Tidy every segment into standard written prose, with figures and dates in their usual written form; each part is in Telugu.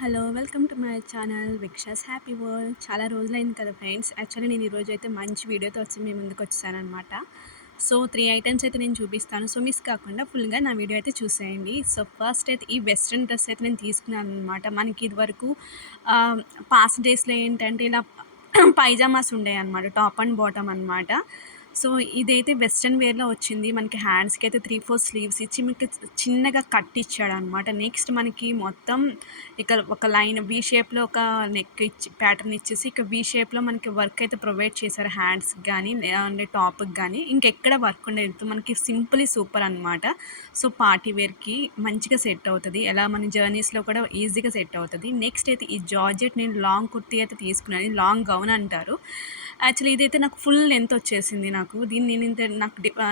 Hello! Welcome to my channel విక్షాస్ హ్యాపీ వరల్డ్. చాలా రోజులైంది కదా ఫ్రెండ్స్. యాక్చువల్లీ నేను ఈరోజు అయితే మంచి వీడియోతో వచ్చి మీ ముందుకు వచ్చేసాననమాట. సో 3 ఐటెమ్స్ అయితే నేను చూపిస్తాను. సో మిస్ కాకుండా ఫుల్‌గా నా వీడియో అయితే చూసేయండి. సో ఫస్ట్ అయితే ఈ వెస్ట్రన్ డ్రెస్ అయితే నేను తీసుకున్నాననమాట. మనకి ఇదివరకు ఆహ్, పాస్ట్ డేస్‌లో ఏంటంటే ఇలా పైజామాస్ ఉండేయన్నమాట. టాప్ అండ్ బాటమ్ అనమాట. సో ఇదైతే వెస్టర్న్ వేర్‌లో వచ్చింది. మనకి హ్యాండ్స్‌కి అయితే 3, 4 స్లీవ్స్ ఇచ్చి మీకు చిన్నగా కట్ ఇచ్చాడనమాట. నెక్స్ట్ మనకి మొత్తం ఇక ఒక లైన్ వి షేప్‌లో ఒక నెక్ ఇచ్చి ప్యాటర్న్ ఇచ్చేసి ఇక వి షేప్‌లో మనకి వర్క్ అయితే ప్రొవైడ్ చేశారు హ్యాండ్స్‌కి గానీ, అంటే టాప్‌కి గానీ. ఇంకెక్కడ వర్క్ ఉండేది. మనకి సింపుల్లీ సూపర్ అనమాట. సో పార్టీ వేర్‌కి మంచిగా సెట్ అవుతది. ఎలా మన జర్నీస్‌లో కూడా ఈజీగా సెట్ అవుతది. నెక్స్ట్ అయితే ఈ జార్జెట్ నేను లాంగ్ కుర్తీ అయితే తీసుకున్నాను. ఇది లాంగ్ గౌన్ అంటారు. యాక్చువల్లీ ఇదైతే నాకు ఫుల్ లెంత్ వచ్చేసింది నాకు. దీన్ని నేను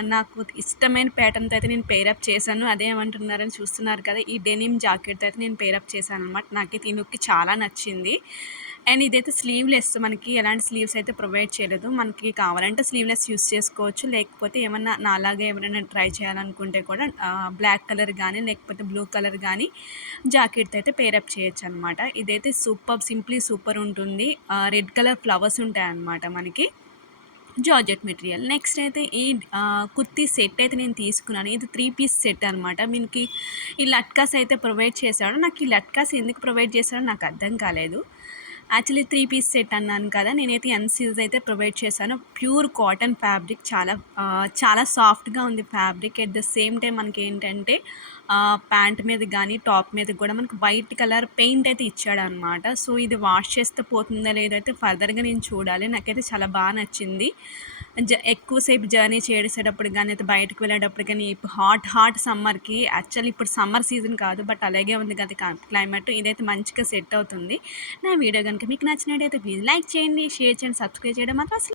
నాకు ఇష్టమైన ప్యాటర్న్‌తో అయితే నేను పేరప్ చేశాను. అదేమంటున్నారని చూస్తున్నారు కదా! ఈ డెనిమ్ జాకెట్‌తో అయితే నేను పేరప్ చేశాననమాట. నాకైతే ఈ లుక్ చాలా నచ్చింది. అండ్ ఇదైతే స్లీవ్‌లెస్, మనకి ఎలాంటి స్లీవ్స్ అయితే ప్రొవైడ్ చేయలేదు. మనకి కావాలంటే స్లీవ్‌లెస్ యూజ్ చేసుకోవచ్చు. లేకపోతే ఏమన్నా నాలాగా ఎవరైనా ట్రై చేయాలనుకుంటే కూడా బ్లాక్ కలర్ గానీ, లేకపోతే బ్లూ కలర్ గానీ జాకెట్‌తో అయితే పేరప్ చేయొచ్చనమాట. ఇదైతే సింప్లీ సూపర్ ఉంటుంది. రెడ్ కలర్ ఫ్లవర్స్ ఉంటాయన్నమాట మనకి. Georgette material. నెక్స్ట్ అయితే ఈ కుర్తీ సెట్ అయితే నేను తీసుకున్నాను. ఇది 3 పీస్ సెట్ అనమాట. మనకి ఈ లట్కాస్ అయితే ప్రొవైడ్ చేశాడు. నాకు ఈ లట్కాస్ ఎందుకు ప్రొవైడ్ చేశాడో నాకు అర్థం కాలేదు. యాక్చువల్లీ 3 పీస్ సెట్ అన్నాను కదా! నేనైతే ఎన్‌సీల్స్ అయితే ప్రొవైడ్ చేశాను. ప్యూర్ కాటన్ ఫ్యాబ్రిక్ చాలా సాఫ్ట్‌గా ఉంది fabric. At the same time మనకేంటంటే ప్యాంట్ మీద గానీ, టాప్ మీద కూడా మనకు వైట్ కలర్ పెయింట్ అయితే ఇచ్చాడనమాట. సో ఇది వాష్ చేస్తే పోతుందా లేదో అయితే ఫర్దర్‌గా నేను చూడాలి. నాకైతే చాలా నచ్చింది. ఎక్కువసేపు జర్నీ చేసేటప్పుడు గానీ, అయితే బయటకి వెళ్ళేటప్పుడు కానీ, ఇప్పుడు హాట్ సమ్మర్‌కి యాక్చువల్లీ ఇప్పుడు సమ్మర్ సీజన్ కాదు. బట్ అలాగే ఉంది కదా క్లైమేట్. ఇదైతే మంచిగా సెట్ అవుతుంది. నా వీడియో గనుక మీకు నచ్చినట్టయితే ప్లీజ్ లైక్ చేయండి, షేర్ చేయండి, సబ్స్క్రైబ్ చేయడం మాత్రం అసలు